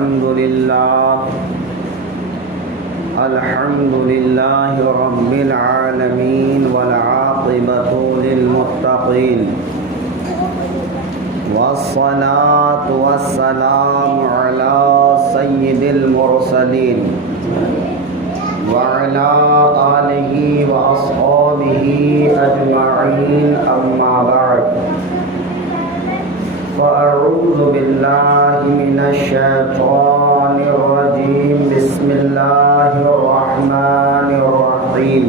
الحمد لله رب العالمين والعاقبة للمتقين والصلاة والسلام على سيد المرسلين وعلى آله وأصحابه أجمعين أما بعد فأعوذ بالله من الشيطان الرجيم بسم الله الرحمن الرحيم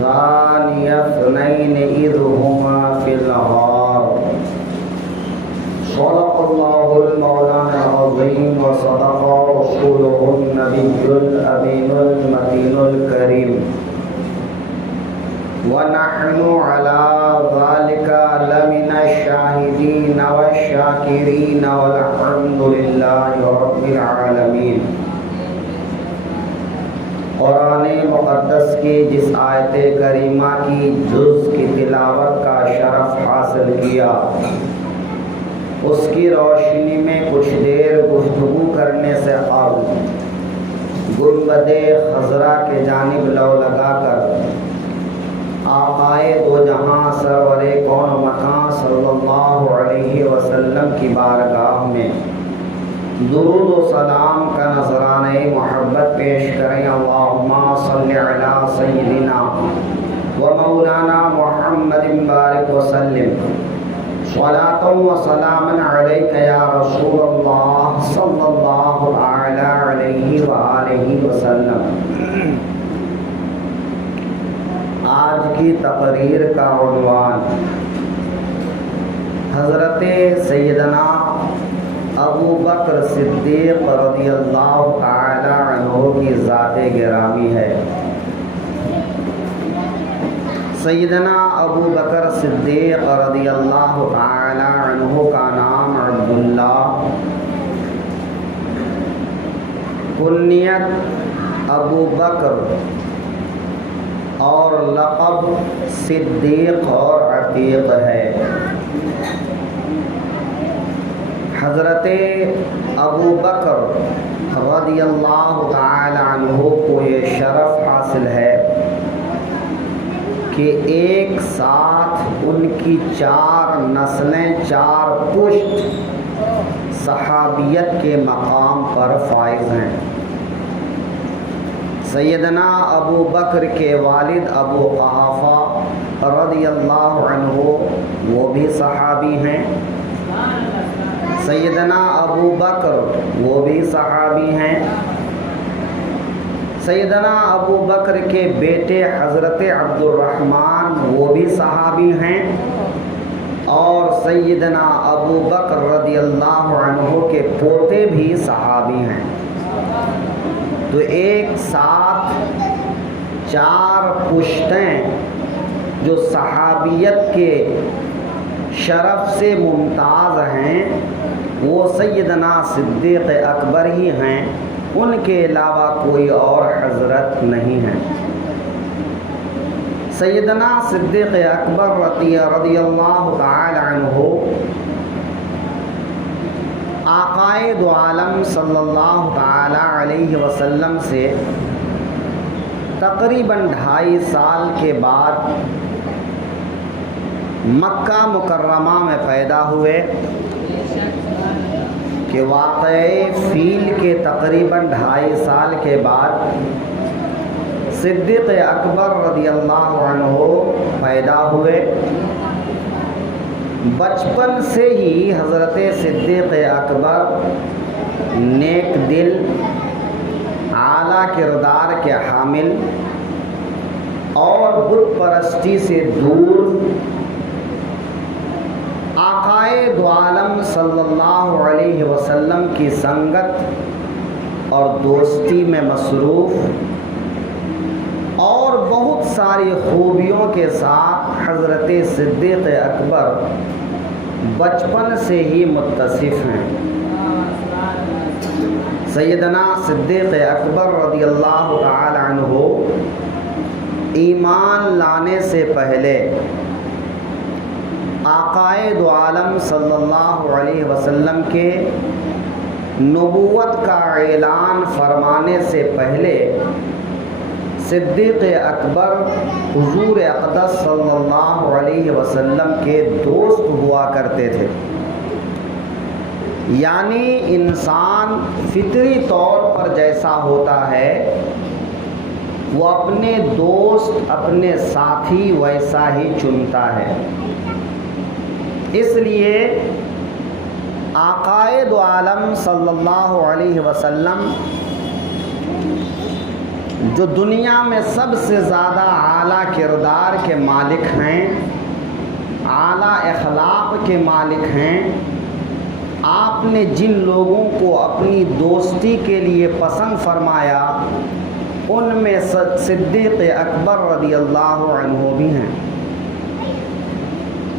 ثاني اثنين إذ هما في الغار صدق الله المولانا العظيم وصدق رسوله النبي الأمين المتين الكريم ونحن على ذلك لمن الشاهدين والشاكرين والحمد لله رب العالمين۔ قرآن مقدس کی جس آیت کریمہ کی جز کی تلاوت کا شرف حاصل کیا، اس کی روشنی میں کچھ دیر گفتگو کرنے سے قبل گنبد خضرا کے جانب لو لگا کر آقائے دو جہاں سرور کون و مکان صلی اللہ علیہ وسلم کی بارگاہ میں درود و سلام کا نذرانہ محبت پیش کریں۔ اللہم صلی علی سیدنا و مولانا محمد بارک وسلم صلاۃ و سلاما علیک یا رسول اللہ صلی اللہ علیہ وآلہ وسلم۔ آج کی تقریر کا عنوان حضرت سیدنا ابو بکر صدیق رضی اللہ تعالی عنہ کی ذات گرامی ہے۔ سیدنا ابو بکر صدیق رضی اللہ تعالی عنہ کا نام عبداللہ، کنیت ابو بکر اور لقب صدیق اور عتیق ہے۔ حضرت ابو بکر رضی اللہ تعالی عنہ کو یہ شرف حاصل ہے کہ ایک ساتھ ان کی 4 نسلیں 4 پشت صحابیت کے مقام پر فائز ہیں۔ سیدنا ابو بکر کے والد ابو قحافہ رضی اللہ عنہ وہ بھی صحابی ہیں۔ سیدنا ابو بکر وہ بھی صحابی ہیں۔ سیدنا ابو بکر کے بیٹے حضرت عبد الرحمن وہ بھی صحابی ہیں، اور سیدنا ابو بکر رضی اللہ عنہ کے پوتے بھی صحابی ہیں۔ تو ایک ساتھ 4 پشتیں جو صحابیت کے شرف سے ممتاز ہیں وہ سیدنا صدیق اکبر ہی ہیں، ان کے علاوہ کوئی اور حضرت نہیں ہیں۔ سیدنا صدیق اکبر رضی اللہ تعالی عنہ آقائے دو عالم صلی اللہ تعالی علیہ وسلم سے تقریباً 2.5 سال کے بعد مکہ مکرمہ میں پیدا ہوئے کہ واقعہ فیل کے تقریباً 2.5 سال کے بعد صدیق اکبر رضی اللہ عنہ پیدا ہوئے۔ بچپن سے ہی حضرت صدیق اکبر نیک دل، اعلیٰ کردار کے حامل اور بت پرستی سے دور آقائے دو عالم صلی اللہ علیہ وسلم کی سنگت اور دوستی میں مصروف اور بہت ساری خوبیوں کے ساتھ حضرت صدیق اکبر بچپن سے ہی متصف ہیں۔ سیدنا صدیق اکبر رضی اللہ تعالی عنہ ایمان لانے سے پہلے آقائے دو عالم صلی اللہ علیہ وسلم کے نبوت کا اعلان فرمانے سے پہلے صدیق اکبر حضور اقدس صلی اللہ علیہ وسلم کے دوست ہوا کرتے تھے۔ یعنی انسان فطری طور پر جیسا ہوتا ہے وہ اپنے دوست اپنے ساتھی ویسا ہی چنتا ہے۔ اس لیے آقائے دو عالم صلی اللہ علیہ وسلم جو دنیا میں سب سے زیادہ اعلیٰ کردار کے مالک ہیں، اعلیٰ اخلاق کے مالک ہیں، آپ نے جن لوگوں کو اپنی دوستی کے لیے پسند فرمایا ان میں صدیق اکبر رضی اللہ عنہ بھی ہیں۔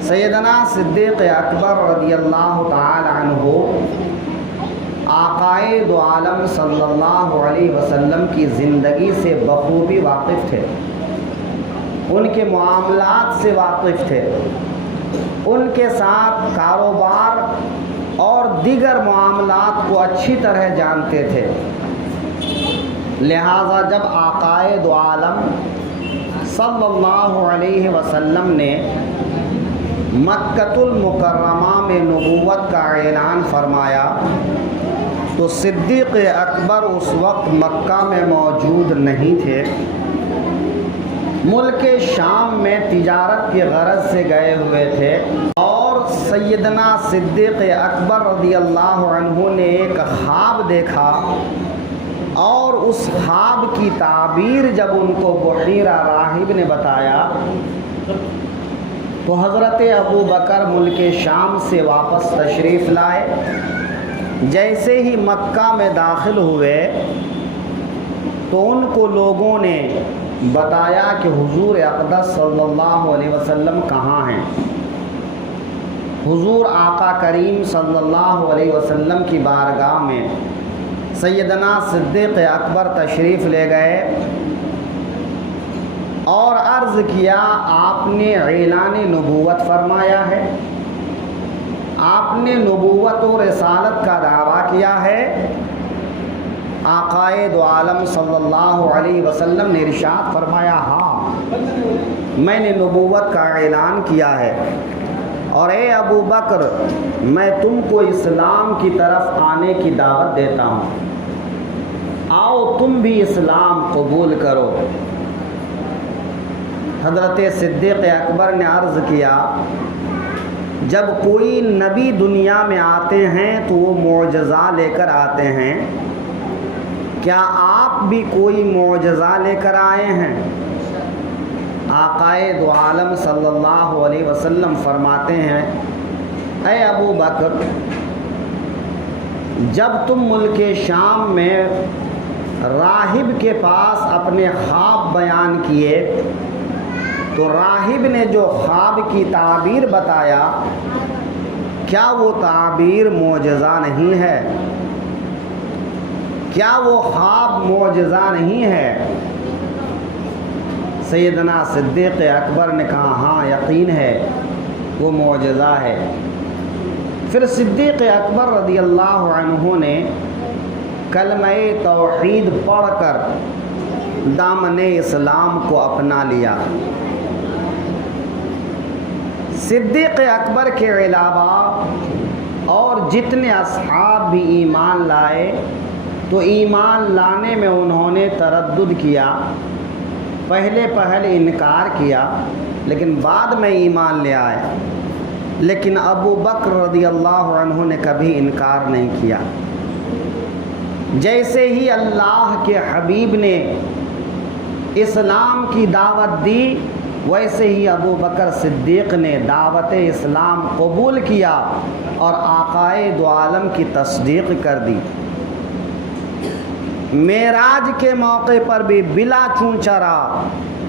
سیدنا صدیق اکبر رضی اللہ تعالی عنہ آقائے دو عالم صلی اللہ علیہ وسلم کی زندگی سے بخوبی واقف تھے، ان کے معاملات سے واقف تھے، ان کے ساتھ کاروبار اور دیگر معاملات کو اچھی طرح جانتے تھے۔ لہٰذا جب آقائے دو عالم صلی اللہ علیہ وسلم نے مکۃ المکرمہ میں نبوت کا اعلان فرمایا تو صدیق اکبر اس وقت مکہ میں موجود نہیں تھے، ملک شام میں تجارت کی غرض سے گئے ہوئے تھے، اور سیدنا صدیق اکبر رضی اللہ عنہ نے ایک خواب دیکھا، اور اس خواب کی تعبیر جب ان کو بحیرہ راہب نے بتایا تو حضرت ابو بکر ملک شام سے واپس تشریف لائے۔ جیسے ہی مکہ میں داخل ہوئے تو ان کو لوگوں نے بتایا کہ حضور اقدس صلی اللہ علیہ وسلم کہاں ہیں۔ حضور آقا کریم صلی اللہ علیہ وسلم کی بارگاہ میں سیدنا صدیق اکبر تشریف لے گئے اور عرض کیا آپ نے اعلان نبوت فرمایا ہے، آپ نے نبوت و رسالت کا دعویٰ کیا ہے۔ آقائے دو عالم صلی اللہ علیہ وسلم نے ارشاد فرمایا ہاں میں نے نبوت کا اعلان کیا ہے، اور اے ابو بکر میں تم کو اسلام کی طرف آنے کی دعوت دیتا ہوں، آؤ تم بھی اسلام قبول کرو۔ حضرت صدیق اکبر نے عرض کیا جب کوئی نبی دنیا میں آتے ہیں تو وہ معجزہ لے کر آتے ہیں، کیا آپ بھی کوئی معجزہ لے کر آئے ہیں؟ آقائے دو عالم صلی اللہ علیہ وسلم فرماتے ہیں اے ابو بکر جب تم ملک شام میں راہب کے پاس اپنے خواب بیان کیے تو راہب نے جو خواب کی تعبیر بتایا کیا وہ تعبیر معجزہ نہیں ہے؟ کیا وہ خواب معجزہ نہیں ہے؟ سیدنا صدیق اکبر نے کہا ہاں یقین ہے وہ معجزہ ہے۔ پھر صدیق اکبر رضی اللہ عنہ نے کلمہ توحید پڑھ کر دامن اسلام کو اپنا لیا۔ صدیق اکبر کے علاوہ اور جتنے اصحاب بھی ایمان لائے تو ایمان لانے میں انہوں نے تردد کیا، پہلے انکار کیا لیکن بعد میں ایمان لے آئے، لیکن ابو بکر رضی اللہ عنہ نے کبھی انکار نہیں کیا۔ جیسے ہی اللہ کے حبیب نے اسلام کی دعوت دی ویسے ہی ابو بکر صدیق نے دعوت اسلام قبول کیا اور آقائے دو عالم کی تصدیق کر دی۔ معراج کے موقع پر بھی بلا چونچرا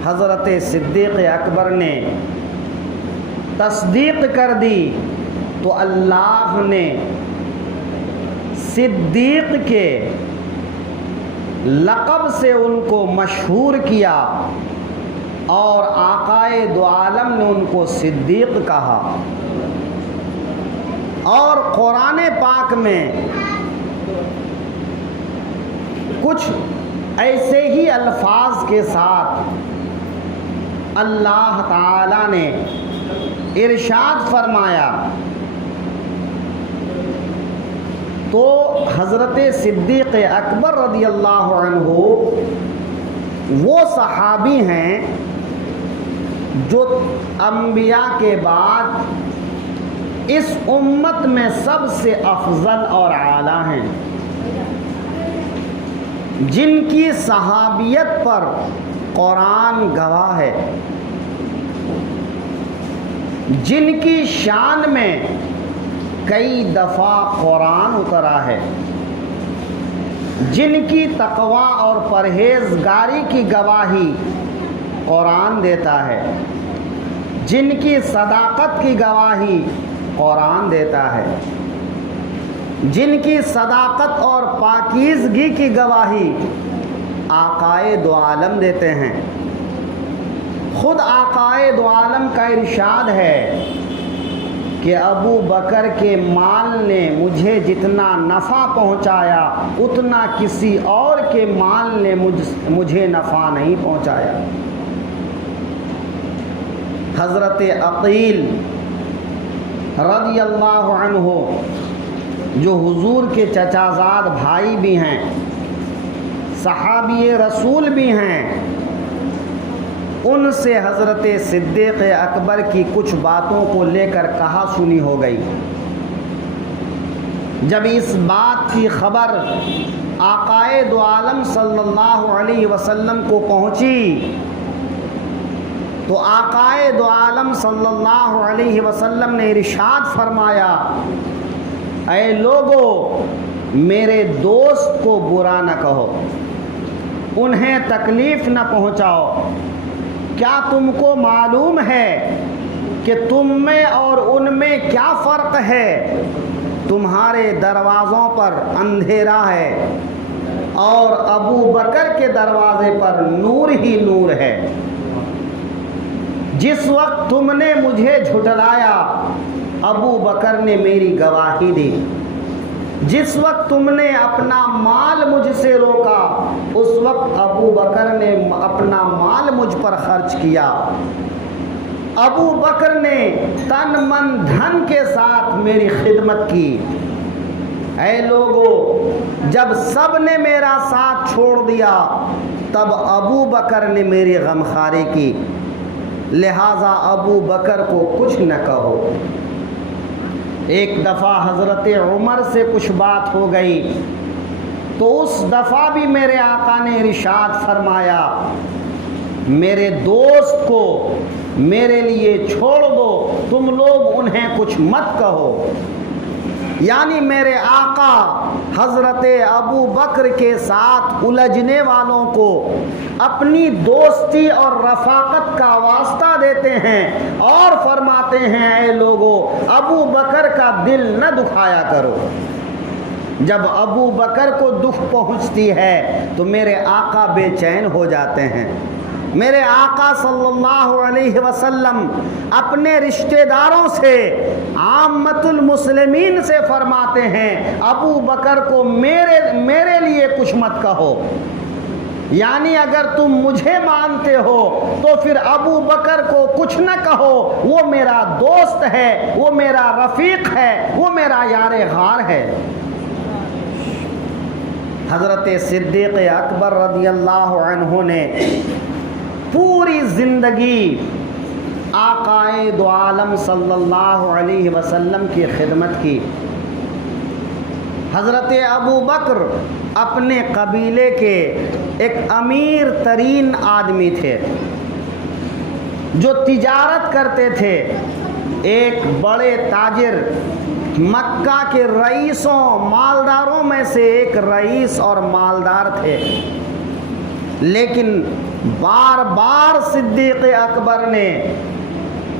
حضرت صدیق اکبر نے تصدیق کر دی تو اللہ نے صدیق کے لقب سے ان کو مشہور کیا اور آقائے دو عالم نے ان کو صدیق کہا۔ اور قرآن پاک میں کچھ ایسے ہی الفاظ کے ساتھ اللہ تعالی نے ارشاد فرمایا تو حضرت صدیق اکبر رضی اللہ عنہ وہ صحابی ہیں جو انبیاء کے بعد اس امت میں سب سے افضل اور اعلیٰ ہیں، جن کی صحابیت پر قرآن گواہ ہے، جن کی شان میں کئی دفعہ قرآن اترا ہے، جن کی تقوی اور پرہیزگاری کی گواہی قرآن دیتا ہے، جن کی صداقت کی گواہی قرآن دیتا ہے، جن کی صداقت اور پاکیزگی کی گواہی آقائے دو عالم دیتے ہیں۔ خود آقائے دو عالم کا ارشاد ہے کہ ابو بکر کے مال نے مجھے جتنا نفع پہنچایا اتنا کسی اور کے مال نے مجھے نفع نہیں پہنچایا۔ حضرت عقیل رضی اللہ عنہ جو حضور کے چچا زاد بھائی بھی ہیں، صحابی رسول بھی ہیں، ان سے حضرت صدیق اکبر کی کچھ باتوں کو لے کر کہا سنی ہو گئی۔ جب اس بات کی خبر آقائے دو عالم صلی اللہ علیہ وسلم کو پہنچی تو آقائے دو عالم صلی اللہ علیہ وسلم نے ارشاد فرمایا، اے لوگو میرے دوست کو برا نہ کہو، انہیں تکلیف نہ پہنچاؤ، کیا تم کو معلوم ہے کہ تم میں اور ان میں کیا فرق ہے؟ تمہارے دروازوں پر اندھیرا ہے اور ابو بکر کے دروازے پر نور ہی نور ہے۔ جس وقت تم نے مجھے جھٹلایا ابو بکر نے میری گواہی دی، جس وقت تم نے اپنا مال مجھ سے روکا اس وقت ابو بکر نے اپنا مال مجھ پر خرچ کیا، ابو بکر نے تن من دھن کے ساتھ میری خدمت کی۔ اے لوگو جب سب نے میرا ساتھ چھوڑ دیا تب ابو بکر نے میری غمخواری کی، لہذا ابو بکر کو کچھ نہ کہو۔ ایک دفعہ حضرت عمر سے کچھ بات ہو گئی تو اس دفعہ بھی میرے آقا نے ارشاد فرمایا، میرے دوست کو میرے لیے چھوڑ دو، تم لوگ انہیں کچھ مت کہو۔ یعنی میرے آقا حضرت ابو بکر کے ساتھ الجھنے والوں کو اپنی دوستی اور رفاقت کا واسطہ دیتے ہیں اور فرماتے ہیں، اے لوگو ابو بکر کا دل نہ دکھایا کرو۔ جب ابو بکر کو دکھ پہنچتی ہے تو میرے آقا بے چین ہو جاتے ہیں۔ میرے آقا صلی اللہ علیہ وسلم اپنے رشتہ داروں سے، عامت المسلمین سے فرماتے ہیں، ابو بکر کو میرے لیے کچھ مت کہو۔ یعنی اگر تم مجھے مانتے ہو تو پھر ابو بکر کو کچھ نہ کہو، وہ میرا دوست ہے، وہ میرا رفیق ہے، وہ میرا یار غار ہے۔ حضرت صدیق اکبر رضی اللہ عنہ نے پوری زندگی آقائے دو عالم صلی اللہ علیہ وسلم کی خدمت کی۔ حضرت ابو بکر اپنے قبیلے کے ایک امیر ترین آدمی تھے جو تجارت کرتے تھے، ایک بڑے تاجر، مکہ کے رئیسوں مالداروں میں سے ایک رئیس اور مالدار تھے، لیکن بار بار صدیق اکبر نے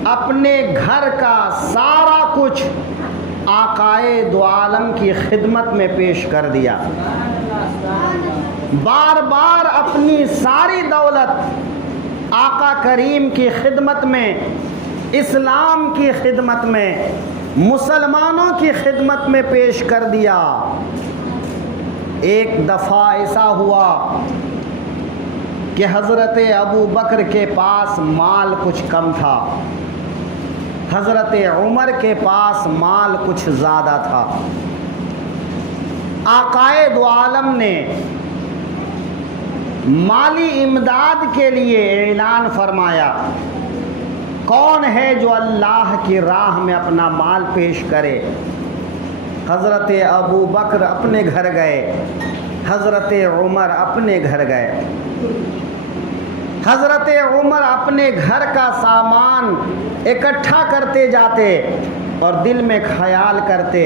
اپنے گھر کا سارا کچھ آقائے دو عالم کی خدمت میں پیش کر دیا، بار بار اپنی ساری دولت آقا کریم کی خدمت میں، اسلام کی خدمت میں، مسلمانوں کی خدمت میں پیش کر دیا۔ ایک دفعہ ایسا ہوا کہ حضرت ابو بکر کے پاس مال کچھ کم تھا، حضرت عمر کے پاس مال کچھ زیادہ تھا۔ آقائے دو عالم نے مالی امداد کے لیے اعلان فرمایا، کون ہے جو اللہ کی راہ میں اپنا مال پیش کرے؟ حضرت ابو بکر اپنے گھر گئے، حضرت عمر اپنے گھر گئے۔ حضرت عمر اپنے گھر کا سامان اکٹھا کرتے جاتے اور دل میں خیال کرتے،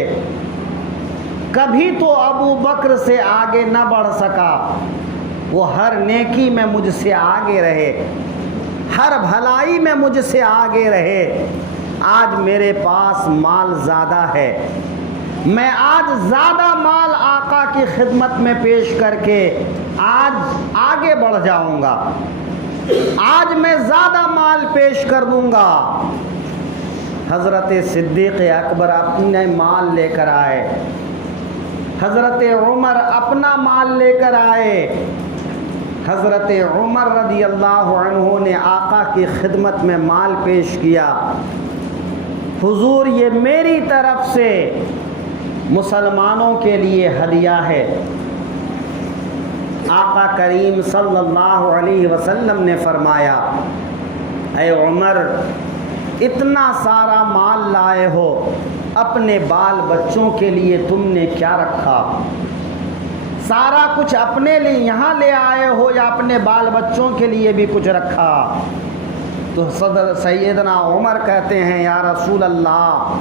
کبھی تو ابو بکر سے آگے نہ بڑھ سکا، وہ ہر نیکی میں مجھ سے آگے رہے، ہر بھلائی میں مجھ سے آگے رہے۔ آج میرے پاس مال زیادہ ہے، میں آج زیادہ مال آقا کی خدمت میں پیش کر کے آج آگے بڑھ جاؤں گا، آج میں زیادہ مال پیش کر دوں گا۔ حضرت صدیق اکبر اپنے مال لے کر آئے، حضرت عمر اپنا مال لے کر آئے۔ حضرت عمر رضی اللہ عنہ نے آقا کی خدمت میں مال پیش کیا، حضور یہ میری طرف سے مسلمانوں کے لیے ہدیہ ہے۔ آقا کریم صلی اللہ علیہ وسلم نے فرمایا، اے عمر اتنا سارا مال لائے ہو، اپنے بال بچوں کے لیے تم نے کیا رکھا؟ سارا کچھ اپنے لیے یہاں لے آئے ہو یا اپنے بال بچوں کے لیے بھی کچھ رکھا؟ تو صدر سیدنا عمر کہتے ہیں، یا رسول اللہ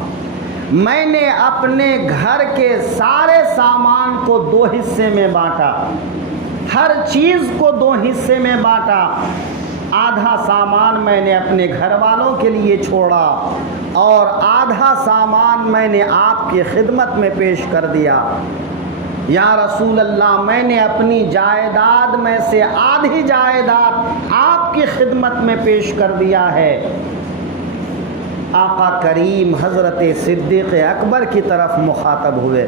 میں نے اپنے گھر کے سارے سامان کو 2 حصے میں بانٹا، ہر چیز کو 2 حصے میں بانٹا، آدھا سامان میں نے اپنے گھر والوں کے لیے چھوڑا اور آدھا سامان میں نے آپ کی خدمت میں پیش کر دیا۔ یا رسول اللہ میں نے اپنی جائیداد میں سے آدھی جائیداد آپ کی خدمت میں پیش کر دیا ہے۔ آقا کریم حضرت صدیق اکبر کی طرف مخاطب ہوئے،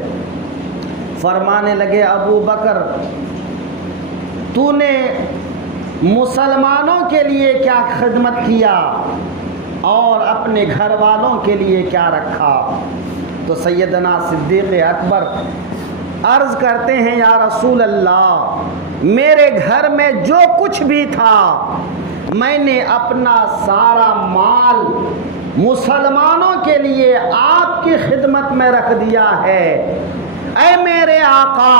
فرمانے لگے، ابو بکر تو نے مسلمانوں کے لیے کیا خدمت کیا اور اپنے گھر والوں کے لیے کیا رکھا؟ تو سیدنا صدیق اکبر عرض کرتے ہیں، یا رسول اللہ میرے گھر میں جو کچھ بھی تھا میں نے اپنا سارا مال مسلمانوں کے لیے آپ کی خدمت میں رکھ دیا ہے۔ اے میرے آقا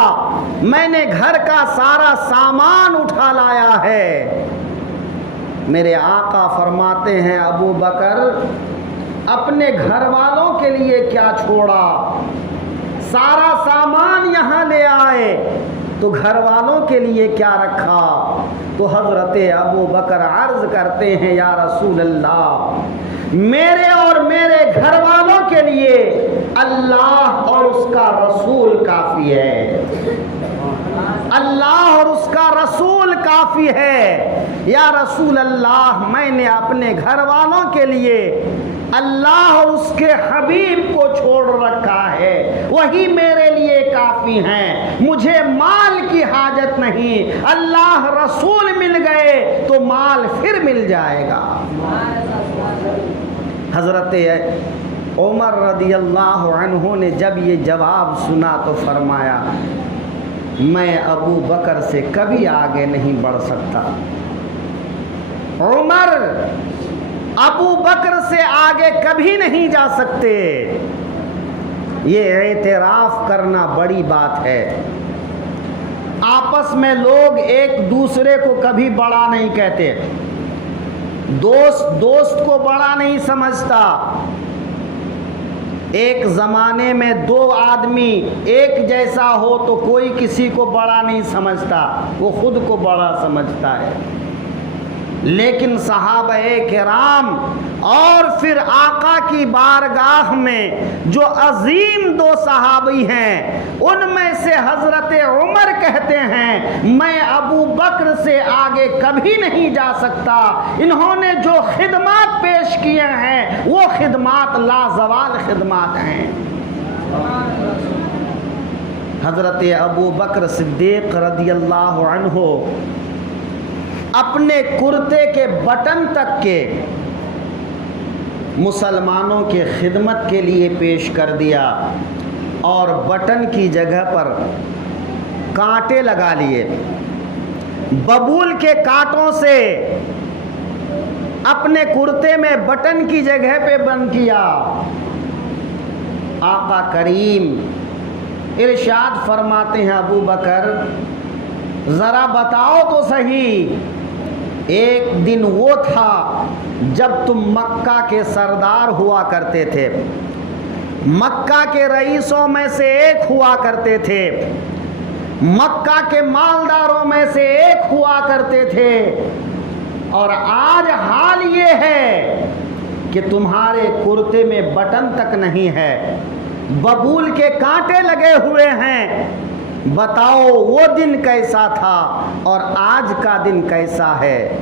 میں نے گھر کا سارا سامان اٹھا لایا ہے۔ میرے آقا فرماتے ہیں، ابو بکر اپنے گھر والوں کے لیے کیا چھوڑا؟ سارا سامان یہاں لے آئے تو گھر والوں کے لیے کیا رکھا؟ تو حضرت ابو بکر عرض کرتے ہیں، یا رسول اللہ میرے اور میرے گھر والوں کے لیے اللہ اور اس کا رسول کافی ہے، اللہ اور اس کا رسول کافی ہے۔ یا رسول اللہ میں نے اپنے گھر والوں کے لیے اللہ اور اس کے حبیب کو چھوڑ رکھا ہے، وہی میرے لیے کافی ہیں، مجھے مال کی حاجت نہیں، اللہ رسول مل گئے تو مال پھر مل جائے گا۔ حضرت عمر رضی اللہ عنہ نے جب یہ جواب سنا تو فرمایا، میں ابو بکر سے کبھی آگے نہیں بڑھ سکتا۔ عمر ابو بکر سے آگے کبھی نہیں جا سکتے۔ یہ اعتراف کرنا بڑی بات ہے۔ آپس میں لوگ ایک دوسرے کو کبھی بڑا نہیں کہتے، دوست کو بڑا نہیں سمجھتا۔ ایک زمانے میں 2 آدمی ایک جیسا ہو تو کوئی کسی کو بڑا نہیں سمجھتا، وہ خود کو بڑا سمجھتا ہے۔ لیکن صحابہ کرام اور پھر آقا کی بارگاہ میں جو عظیم دو صحابی ہیں، ان میں سے حضرت عمر کہتے ہیں میں ابو بکر سے آگے کبھی نہیں جا سکتا، انہوں نے جو خدمات پیش کیے ہیں وہ خدمات لازوال خدمات ہیں۔ حضرت ابو بکر صدیق رضی اللہ عنہ اپنے کرتے کے بٹن تک کے مسلمانوں کے خدمت کے لیے پیش کر دیا، اور بٹن کی جگہ پر کانٹے لگا لیے، ببول کے کانٹوں سے اپنے کرتے میں بٹن کی جگہ پہ بند کیا۔ آقا کریم ارشاد فرماتے ہیں ابو بکر ذرا بتاؤ تو صحیح، ایک دن وہ تھا جب تم مکہ کے سردار ہوا کرتے تھے، مکہ کے رئیسوں میں سے ایک ہوا کرتے تھے، مکہ کے مالداروں میں سے ایک ہوا کرتے تھے، اور آج حال یہ ہے کہ تمہارے کرتے میں بٹن تک نہیں ہے، ببول کے کانٹے لگے ہوئے ہیں۔ بتاؤ وہ دن کیسا تھا اور آج کا دن کیسا ہے؟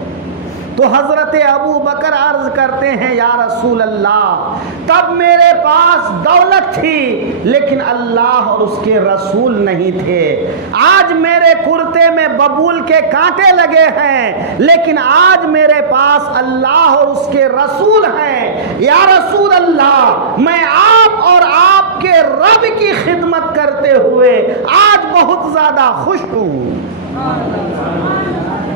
تو حضرت ابو بکر عرض کرتے ہیں یا رسول اللہ، تب میرے پاس دولت تھی لیکن اللہ اور اس کے رسول نہیں تھے، آج میرے کرتے میں ببول کے کانٹے لگے ہیں لیکن آج میرے پاس اللہ اور اس کے رسول ہیں۔ یا رسول اللہ، میں آپ اور آپ کے رب کی خدمت کرتے ہوئے آج بہت زیادہ خوش ہوں۔